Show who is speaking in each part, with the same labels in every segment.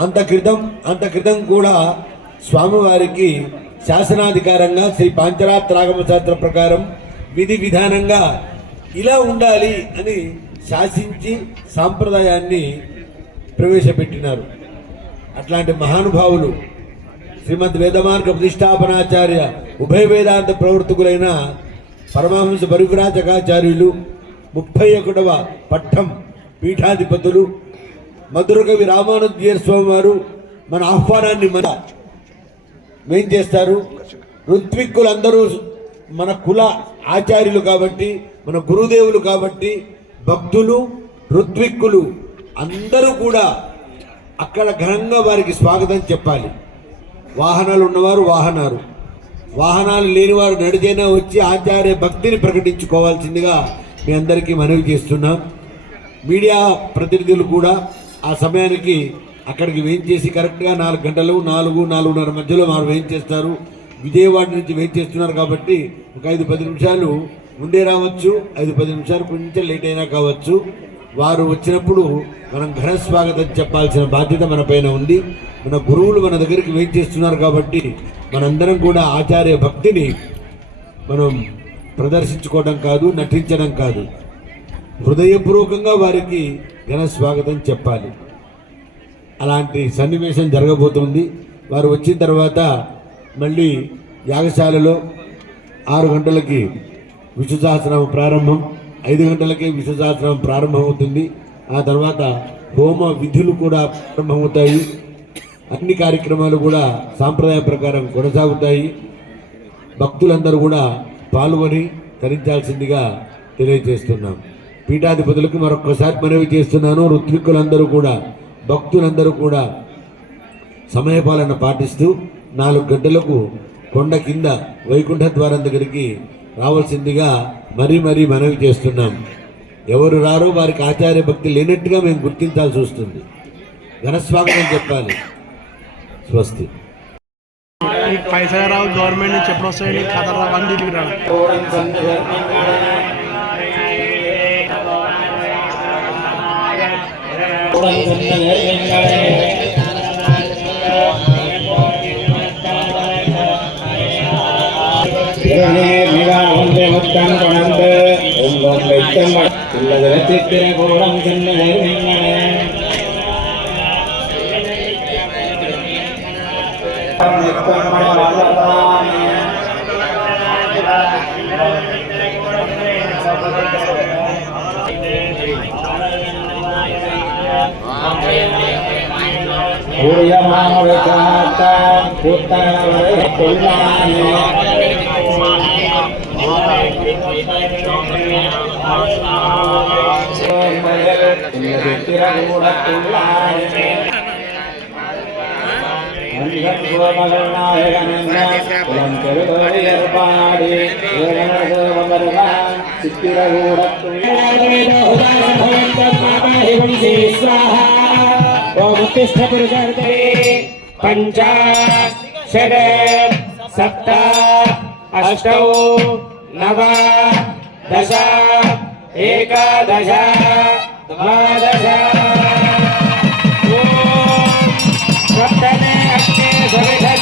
Speaker 1: అంత క్రితం అంత క్రితం కూడా స్వామివారికి శాసనాధికారంగా శ్రీ పాంచరాత్రాగమ శాస్త్ర ప్రకారం విధి విధానంగా ఇలా ఉండాలి అని శాసించి సాంప్రదాయాన్ని ప్రవేశపెట్టినారు. అట్లాంటి మహానుభావులు శ్రీమద్ వేదమార్గ ప్రతిష్టాపనాచార్య ఉభయ వేదాంత ప్రవర్తకులైన పరమహంస పరివ్రాజకాచార్యులు ముప్పై ఒకటవ పట్టం పీఠాధిపతులు మధుర కవి రామానుజీయ స్వామి వారు మన ఆహ్వానాన్ని మన మేం చేస్తారు? ఋత్విక్కులందరూ మన కుల ఆచార్యులు కాబట్టి మన గురుదేవులు కాబట్టి భక్తులు ఋత్విక్కులు అందరూ కూడా అక్కడ ఘనంగా వారికి స్వాగతం చెప్పాలి. వాహనాలు ఉన్నవారు వాహనాలు. వాహనాలు లేనివారు నడిచైనా వచ్చి ఆచార్య భక్తిని ప్రకటించుకోవాల్సిందిగా మీ అందరికీ మనవి చేస్తున్నాం. మీడియా ప్రతినిధులు కూడా ఆ సమయానికి అక్కడికి వెయిట్ చేసి కరెక్ట్గా నాలుగు గంటలు నాలుగు నాలుగున్నర మధ్యలో వారు వెయిట్ చేస్తారు విజయవాడ నుంచి వెయిట్ చేస్తున్నారు కాబట్టి ఒక ఐదు పది నిమిషాలు ఉండే రావచ్చు. ఐదు పది నిమిషాలు కొంచెం లేట్ అయినా కావచ్చు. వారు వచ్చినప్పుడు మనం ఘన స్వాగతం చెప్పాల్సిన బాధ్యత మన పైన ఉంది. మన గురువులు మన దగ్గరికి వెయిట్ చేస్తున్నారు కాబట్టి మనందరం కూడా ఆచార్య భక్తిని మనం ప్రదర్శించుకోవడం కాదు నటించడం కాదు. హృదయపూర్వకంగా వారికి ఘన స్వాగతం చెప్పాలి. అలాంటి సన్నివేశం జరగబోతుంది. వారు వచ్చిన తర్వాత మళ్ళీ యాగశాలలో ఆరు గంటలకి విశ్వసహస్రనామం ప్రారంభం ఐదు గంటలకే విశ్వసహస్రనామం ప్రారంభమవుతుంది. ఆ తర్వాత హోమ విధులు కూడా ప్రారంభమవుతాయి. అన్ని కార్యక్రమాలు కూడా సాంప్రదాయ ప్రకారం కొనసాగుతాయి. భక్తులందరూ కూడా పాల్గొని తరించాల్సిందిగా తెలియజేస్తున్నాం. పీఠాధిపతులకు మరొకసారి మనవి చేస్తున్నాను. ఋత్వికులందరూ కూడా భక్తులందరూ కూడా సమయపాలన పాటిస్తూ నాలుగు గంటలకు కొండ కింద వైకుంఠ ద్వారం దగ్గరికి రావాల్సిందిగా మరీ మరీ మనవి చేస్తున్నాం. ఎవరు రారో వారికి ఆచార్య భక్తి లేనట్టుగా మేము గుర్తించాల్సి వస్తుంది. ఘనస్వాగతం చెప్పాలి. స్వస్తి.
Speaker 2: పైసా రావు గవర్నమెంట్ నుంచి ఎప్పుడు వస్తాయని కథ రావు தொடங்குகிறது எங்களே
Speaker 3: ஒன்றை முத்தம்
Speaker 4: கொண்டு உங்கள் வைத்தம் உள்ளது சித்திரை கோலம் சென்றது எங்களே Thank you. உயமாவை காத்தான் கூத்தவரை கொல்லானே ஏற்பாடு சித்திரகூடத்துள்ள. मुक्तिस्थपुरुषार्थे पञ्च षड् सप्त अष्टौ नव दश एक द्वादश। सप्तमे अष्टे सविधति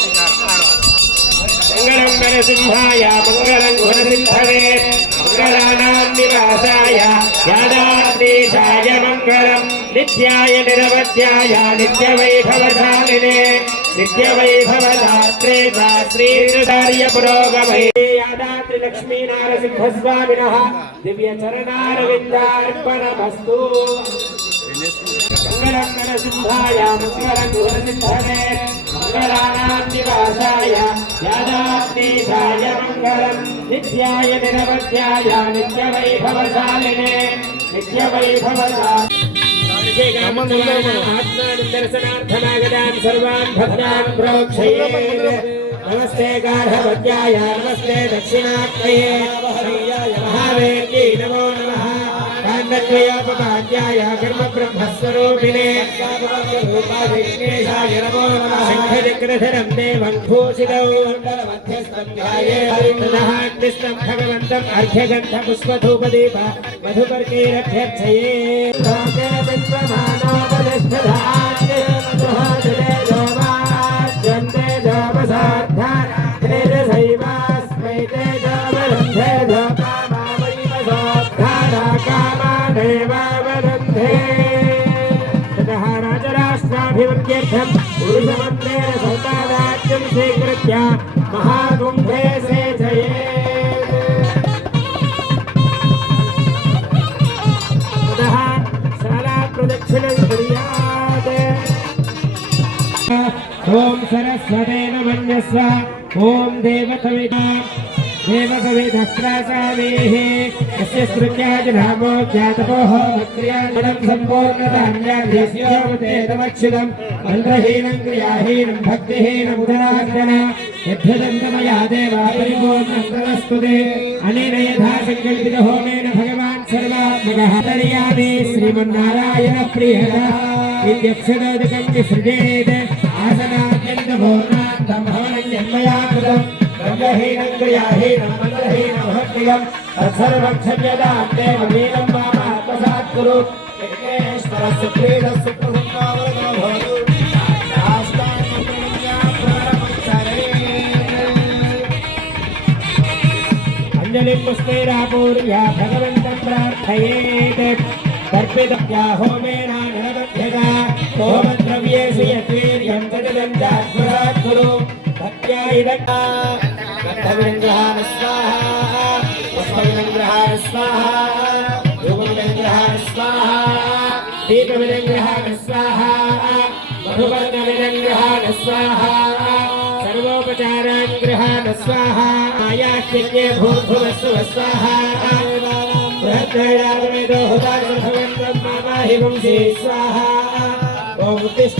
Speaker 4: మంగళం నరసింహాయ మంగళం గుణసిద్ధవే మంగళానాం నివాసాయ యాదాదేశాయ మంగళం. నిత్యాయ నిరవధ్యాయ నిత్యవైభవశాలినే. నిత్యవైభవధాత్రే శాస్త్రీర్ధార్య పురోగమై యాదాత్రిలక్ష్మీనారసింహస్వామిన దివ్యచరణారవిందార్పణమస్తు. మంగళం నరసింహాయ మంగళం గుణసిద్ధవే మంగళానాం నివాసాయ యాదాత్మీశాయ మంగళం. నిత్యాయ నిరవధ్యాయ నిత్యవైభవశాలినే నిత్యవైభవశాలి. ఆత్మానుదర్శనార్థనాగతాన్ సర్వాన్ భద్రాన్ ప్రోక్షయే. నమస్తే గార్హవద్యాయ నమస్తే దక్షిణాత్మయే. మహావేద్యై నమో नमः काण्डद्वयोपपाद्याय कर्मब्रह्मस्वरूपिणे रूपाधिष्णेशाय नमो नमः शङ्खचक्रधरं देवं भूषितौ मण्डलमध्यस्थं भगवन्तम् अर्घ्यगन्धपुष्पधूपदीप मधुपर्कैरभ्यर्चये लोके प्रवरन्धे ततः राजराष्ट्राभिवृद्ध्यर्थं पुरुषमन्त्रेण सौतादाच्यं स्वीकृत्य महाकुम्भे सेचये ततः देवकविता देवकविधस्रासामेः यस्य स्मृत्याजनामो ज्ञातपोः भक्त्याजनं सम्पूर्णधान्याभ्यस्योपतेतमक्षितं मन्त्रहीनं क्रियाहीनं भक्तिहीनमुदरार्जन यद्भुदन्तमया देवा परिपूर्णं तदस्तुते अनेन यथा सङ्कल्पितहोमेन भगवान् सर्वात्मकः तर्यामि श्रीमन्नारायणप्रियः विद्यक्षदोदकं विसृजेत् आसनाद्यन्तभूर्णान्तं भवनं यन्मया कृतं ब्रह्महीनं क्रियाहीनं मन्त्रहीनं भक्तिगं तत्सर्वं क्षम्यतां भगवन्तं प्रार्थयेत्। तर्पितव्या होमेन यद्वीर्यं तदिदं चात्मरात् कुरु भक्त्या इदट्टा सर्वोपचारान् स्वाहा। सर्वोपचारान् गृहान् स्वाहा। मायाश्चिन्ये भूर्भुवस्व स्वाहा। बृहद्वैरागमेदो ओम् उत्तिष्ठ